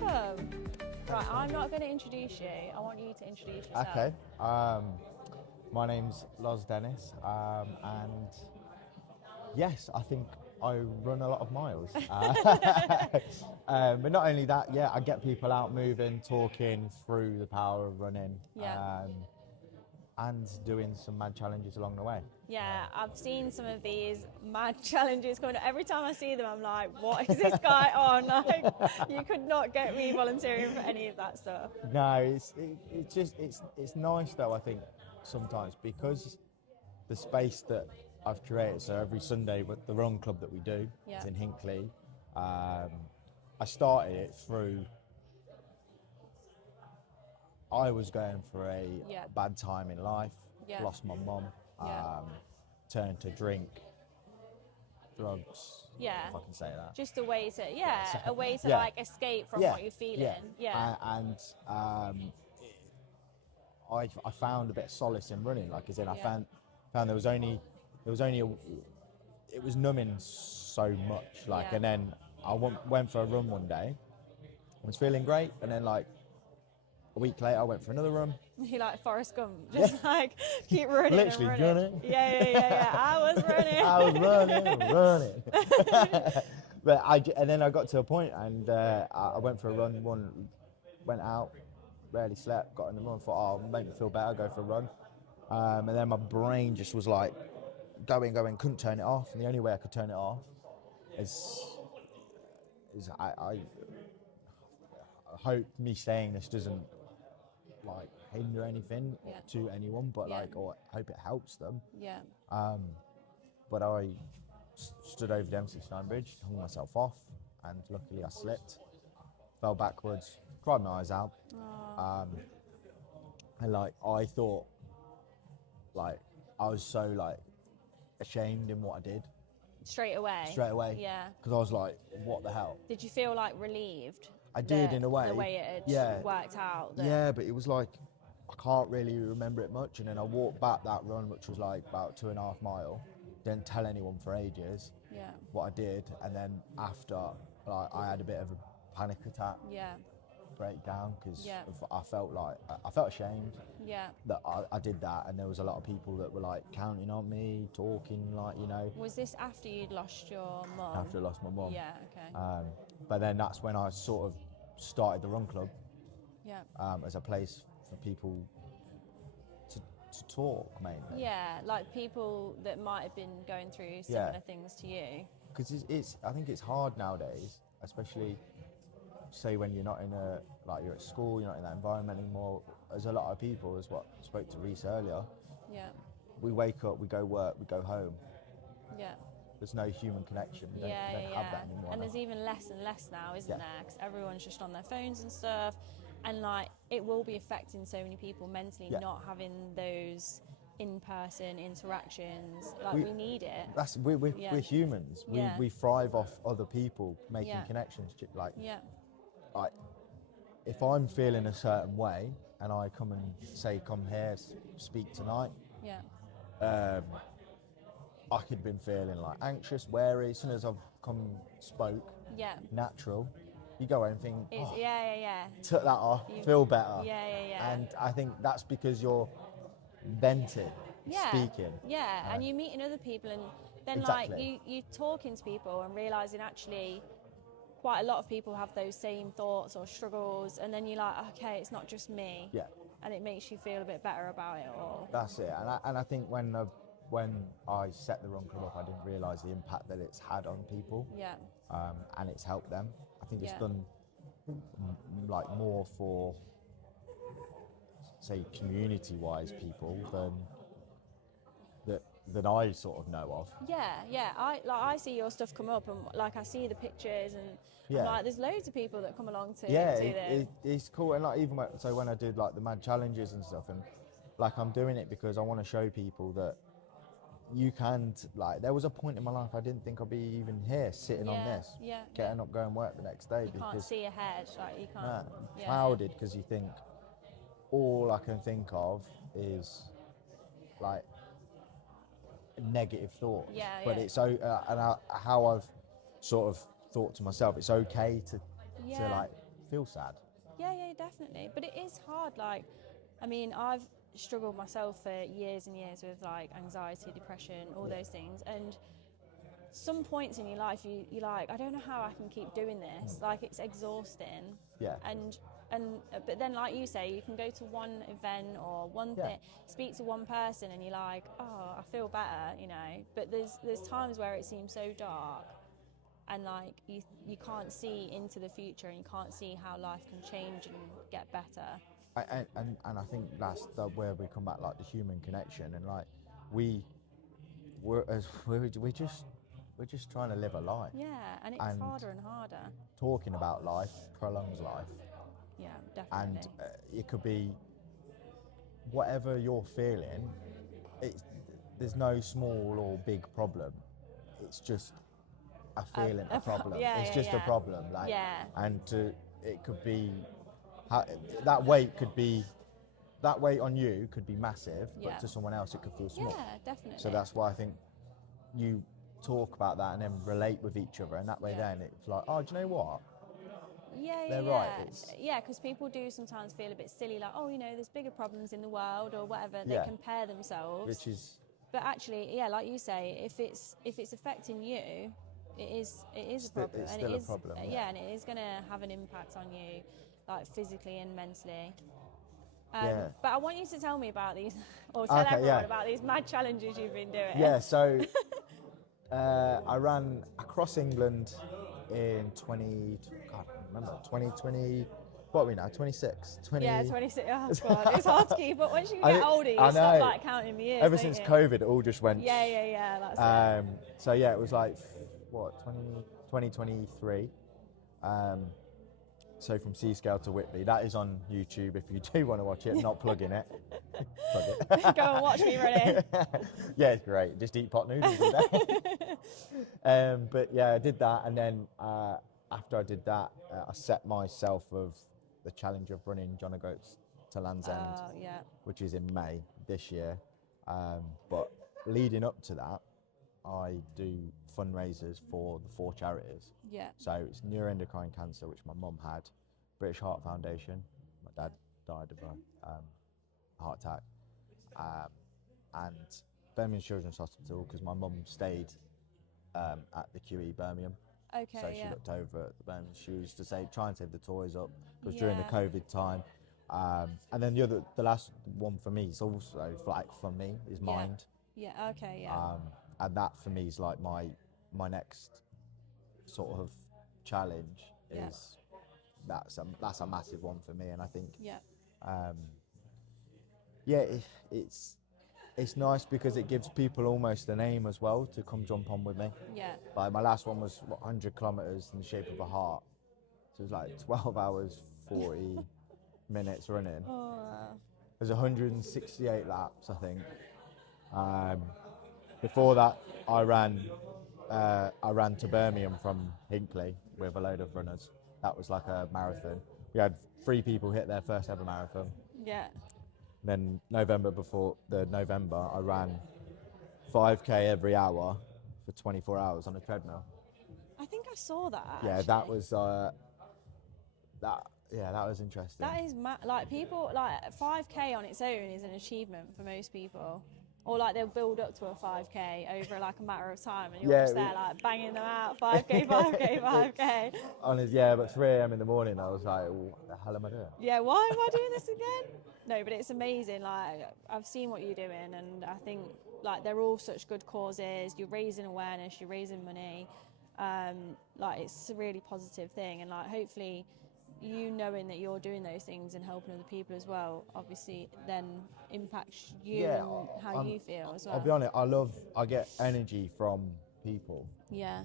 welcome. Right, I'm not going to introduce you. I want you to introduce yourself. Okay. My name's Denis, and yes, I think I run a lot of miles. But not only that, yeah, I get people out moving, talking through the power of running, and doing some mad challenges along the way. Yeah, I've seen some of these mad challenges coming. Every time I see them, I'm like, what is this guy on? Like, you could not get me volunteering for any of that stuff. No, it's nice though. I think sometimes because the space that I've created. So every Sunday with the run club that we do, it's in Hinckley. I started it through. I was going for a bad time in life. Lost my mum. Turned to drink, drugs. If I can say that. Just a way to like escape from what you're feeling. And I found a bit of solace in running. Like, as in, I found it was numbing so much. Like, and then I went for a run one day. I was feeling great, and then like a week later, I went for another run. You like Forrest Gump, just like keep running. Literally and running. running. Yeah. I was running. But and then I got to a point, and I went for a run. Went out, barely slept, got in the run. Thought, oh, make me feel better. Go for a run. And then my brain just was like going, couldn't turn it off. And the only way I could turn it off is I hope me saying this doesn't like hinder anything to anyone, but or I hope it helps them. But I stood over the M69 bridge, hung myself off, and luckily I slipped, fell backwards, cried my eyes out. And like I thought, like I was so like ashamed in what I did. Straight away. Yeah. Because I was like, what the hell? Did you feel like relieved? I did, in a way. The way it had worked out. Yeah, but it was like, I can't really remember it much. And then I walked back that run, which was like about 2.5 miles. Didn't tell anyone for ages what I did. And then after, like, I had a bit of a panic attack. Breakdown, because I felt ashamed that I did that. And there was a lot of people that were like counting on me, talking, like, you know. Was this after you'd lost your mum? After I lost my mum. Yeah, okay. But then that's when I sort of started the run club as a place for people to talk, mainly. Yeah, like people that might have been going through similar things to you. Because I think it's hard nowadays, especially say when you're not you're at school, you're not in that environment anymore. There's a lot of people, as what I spoke to Reese earlier. We wake up, we go work, we go home. There's no human connection. We don't have that anymore. And there's even less and less now, isn't there? Because everyone's just on their phones and stuff. And like, it will be affecting so many people mentally, not having those in-person interactions. Like, we need it. We're humans. We thrive off other people making connections. Like, if I'm feeling a certain way and I come and say, come here, speak tonight. I could have been feeling like anxious, wary. As soon as I've come, spoke, natural, you go away and think, took that off, feel better. And I think that's because you're venting, speaking. And you're meeting other people, and then like you're talking to people and realising actually quite a lot of people have those same thoughts or struggles, and then you're like, okay, it's not just me. And it makes you feel a bit better about it all. That's it. And I think when I set the run club up, I didn't realise the impact that it's had on people. And it's helped them. I think it's done like more for, say, community-wise people than I sort of know of. I see your stuff come up, and like I see the pictures, and like there's loads of people that come along to do this. It's cool. And like even when I did like the mad challenges and stuff, and like I'm doing it because I want to show people that you can, like, there was a point in my life I didn't think I'd be even here sitting on this, getting up, going work the next day. You can't see ahead, like you can't. Clouded, because you think all I can think of is like negative thoughts. But it's so, how I've sort of thought to myself, it's okay to like feel sad. Yeah, definitely. But it is hard. Like, I mean, I've struggled myself for years and years with like anxiety, depression, all those things. And some points in your life, you're like, I don't know how I can keep doing this. Like, it's exhausting. Yeah. But then, like you say, you can go to one event or one thing, speak to one person, and you're like, oh, I feel better, you know. But there's times where it seems so dark, and like you can't see into the future, and you can't see how life can change and get better. And I think that's where we come back, like the human connection, and like we're just trying to live a life. Yeah, and it's harder and harder. Talking about life prolongs life. Yeah, definitely. And it could be whatever you're feeling. There's no small or big problem. It's just a feeling, a problem. It's just a problem. Like, and it could be that weight on you could be massive, but to someone else it could feel small. Yeah, definitely. So that's why I think you talk about that and then relate with each other, and that way then it's like, oh, do you know what? They're right. Yeah, because people do sometimes feel a bit silly, like, oh, you know, there's bigger problems in the world or whatever. They compare themselves. Which is. But actually, like you say, if it's affecting you, it is a problem. It's still a problem. Yeah, and it is going to have an impact on you, like physically and mentally. But I want you to tell me about these, or tell everyone about these mad challenges you've been doing. Yeah, so I ran across England in 2020, what are we now, 26? 26, oh God, it's hard to keep, but once you get older, you stop like counting the years. Ever since COVID, it all just went. Yeah, that's it. So yeah, it was like, 2023. So from Seascale to Whitby, that is on YouTube if you do want to watch it, not plugging it. Plug it. Go and watch me running. Yeah, it's great. Just eat pot noodles all day. But yeah, I did that, and then after I did that, I set myself of the challenge of running John O'Groats to Land's End, which is in May this year. But leading up to that, I do fundraisers for the 4 charities. Yeah. So it's neuroendocrine cancer, which my mum had, British Heart Foundation. My dad died of a heart attack, and Birmingham Children's Hospital, because my mum stayed at the QE Birmingham. Okay. So she looked over at the Birmingham. She used to say, try and save the toys up, because during the COVID time. And then the last one for me is also like for me is Mind. Yeah. Okay. Yeah. And that for me is like my next sort of challenge is that's a massive one for me, and I think it's nice because it gives people almost an aim as well to come jump on with me. Yeah. Like my last one was 100 kilometers in the shape of a heart, so it was like 12 hours 40 minutes running. Oh, wow. There's 168 laps, I think. Before that, I ran to Birmingham from Hinckley with a load of runners. That was like a marathon. We had 3 people hit their first ever marathon. Yeah. Then before November, I ran 5k every hour for 24 hours on a treadmill. I think I saw that. Actually. Yeah, that was that was interesting. That is like people like 5k on its own is an achievement for most people. Or like they'll build up to a 5k over like a matter of time, and you're just there like banging them out, 5k, 5k, 5k. But 3 a.m. in the morning, I was like, what the hell am I doing? Yeah, why am I doing this again? No, but it's amazing. Like I've seen what you're doing, and I think like they're all such good causes. You're raising awareness, you're raising money. Like it's a really positive thing, and like hopefully you knowing that you're doing those things and helping other people as well, obviously then impacts you and how you feel as well. I'll be honest, I get energy from people. Yeah.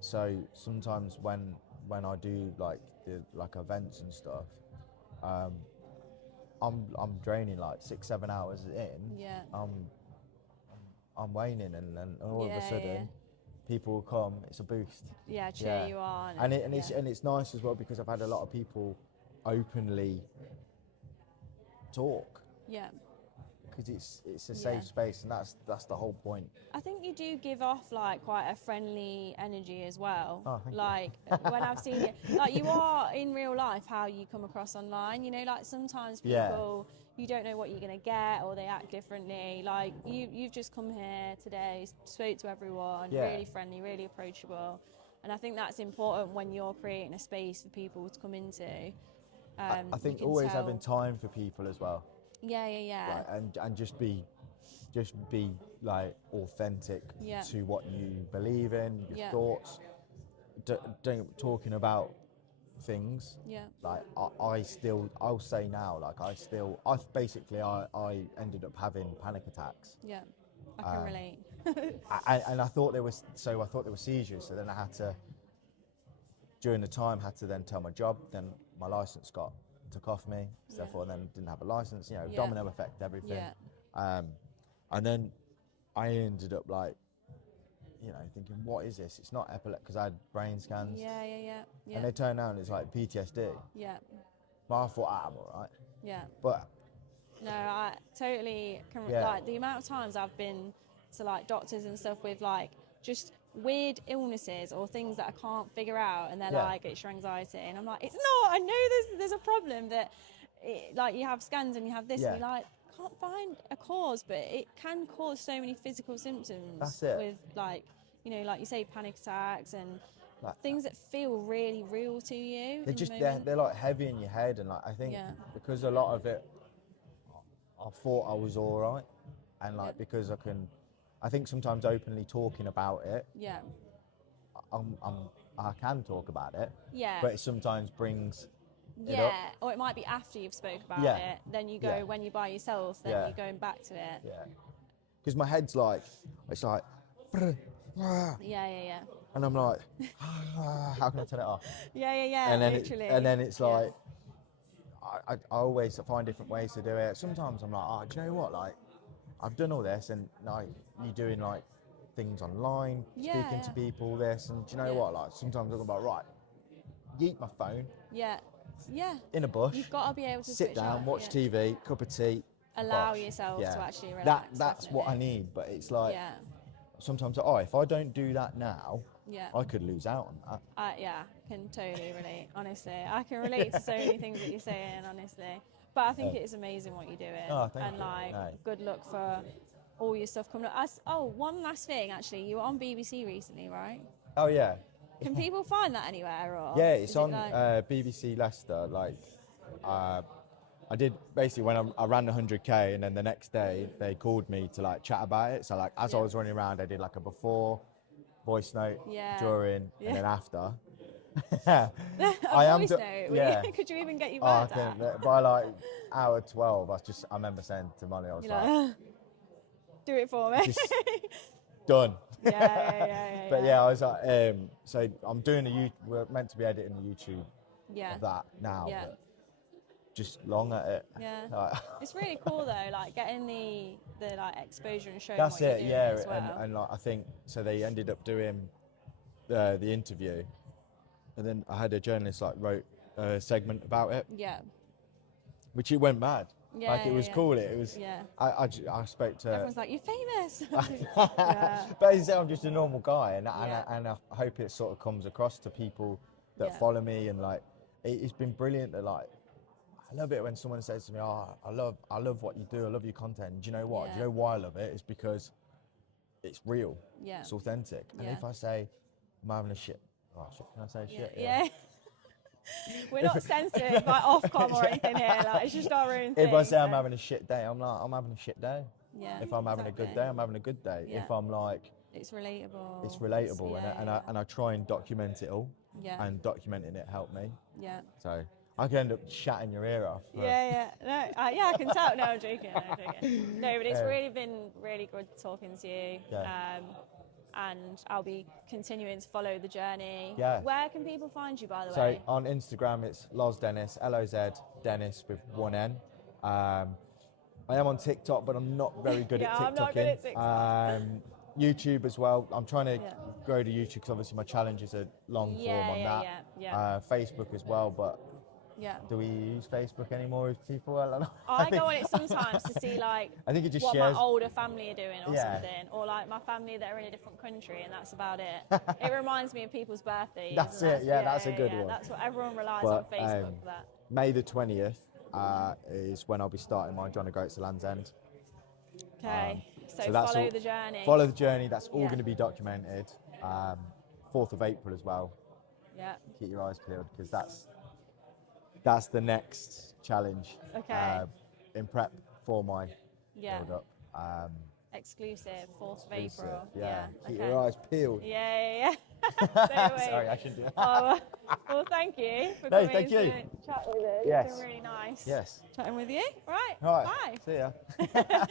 So sometimes when I do like events and stuff, I'm draining like 6-7 hours in. Yeah. I'm waning, and then all of a sudden people will come. It's a boost. Yeah, cheer you on. And it's nice as well because I've had a lot of people openly talk. Yeah. because it's a safe space, and that's the whole point. I think you do give off like quite a friendly energy as well. Oh, thank like you. When I've seen it, like you are in real life, how you come across online. You know, like sometimes people, you don't know what you're gonna get, or they act differently. Like you've just come here today, spoke to everyone, really friendly, really approachable, and I think that's important when you're creating a space for people to come into. I think always having time for people as well. Yeah. Like, and just be like authentic to what you believe in, your thoughts. Don't talking about things. Yeah. Like I'll say now, like I ended up having panic attacks. Yeah. I can relate. and I thought there were seizures. So then I had to, during the time, then tell my job. Then my license took off me. So therefore, then didn't have a license. You know, domino effect, everything. Yeah. And then I ended up like, you know, thinking, what is this? It's not epilepsy, because I had brain scans. Yeah. And they turned out and it's like PTSD. Yeah. But I thought, I'm all right. Yeah. But no, I totally can. Like the amount of times I've been to like doctors and stuff with like just weird illnesses or things that I can't figure out, and they're like, it's your anxiety, and I'm like, it's not. I know there's a problem that, like you have scans and you have this, and you're like, can't find a cause, but it can cause so many physical symptoms. That's it. With like, you know, like you say, panic attacks and things that feel really real to you. They're like heavy in your head, and like I think because a lot of it, I thought I was all right, and like because I think sometimes openly talking about it, I can talk about it, but it sometimes brings it up. Or it might be after you've spoke about it, then you go when you're by yourself, then you're going back to it. Because my head's like, it's like, yeah. And I'm like, how can I turn it off? Yeah. And then literally. and then it's like, I always find different ways to do it. Sometimes I'm like, do you know what? Like, I've done all this, and like you're doing like things online, speaking to people, this, and do you know what? Like sometimes I'm like, right, yeet my phone. Yeah. In a bush. You've got to be able to sit down, watch TV, cup of tea. Allow yourself to actually relax. That's what I need. But it's like sometimes, if I don't do that now, I could lose out on that. Can totally relate. Honestly, I can relate to so many things that you're saying. Honestly, but I think it's amazing what you're doing. Oh, thank and you. like, good luck for all your stuff coming up. One last thing, actually, you were on BBC recently, right? Oh yeah. Can people find that anywhere? Or it's on BBC Leicester. Like, I did basically when I ran the 100k, and then the next day they called me to like chat about it. So like as I was running around, I did like a before voice note, during, and then after. Voice note. Could you even get your words out? By like hour 12, I remember saying to Molly, I was like, do it for me. Done. Yeah. But I was like, so I'm doing we're meant to be editing the YouTube of that now, but just long at it. It's really cool though, like getting the like exposure and showing that's what you're doing as well. and like I think so they ended up doing the interview, and then I had a journalist like wrote a segment about it, which it went mad. Like it was cool. It was. I spoke to. Everyone's like, "You're famous." But as I say, I'm just a normal guy, and I hope it sort of comes across to people that follow me, and like it's been brilliant. That like I love it when someone says to me, "Oh, I love what you do. I love your content." Do you know what? Do you know why I love it? It's because it's real. It's authentic. And if I say I'm having a shit, can I say shit? Yeah. We're not sensitive, like Ofcom or anything here. Like it's just our own thing. If I say I'm having a shit day, I'm like, I'm having a shit day. Yeah. If I'm having a good day, I'm having a good day. If I'm like, it's relatable. It's relatable, and I try and document it all. And documenting it helped me. So I could end up chatting your ear off. Yeah. No, I can tell. No, I'm joking. No, but it's really been really good talking to you. And I'll be continuing to follow the journey. Where can people find you, by the way? So on Instagram, it's LozDenis, L-O-Z, Denis with one N. I am on TikTok, but I'm not very good at TikToking. I'm not good at TikTok. YouTube as well. I'm trying to grow to YouTube because obviously my challenges are long form on that. Facebook as well, but Yeah. Do we use Facebook anymore as people? I don't know. I go on it sometimes to see like I think it just what shares. my older family are doing or something, or like my family that are in a different country, and that's about it. It reminds me of people's birthdays. That's it. Yeah, that's a good one. That's what everyone relies on Facebook for that. May the 20th is when I'll be starting my John O'Groats to Land's End. Okay, so that's follow the journey. Follow the journey. That's all going to be documented. 4th of April as well. Yeah. Keep your eyes peeled because that's the next challenge. Okay. In prep for my build up. Exclusive, 4th of April. Yeah. Keep your eyes peeled. Yeah. Sorry, I shouldn't do that. Well, thank you for coming thank you. to chat with us. Yes. It's been really nice Yes. chatting with you. Right. All right. Bye. See ya.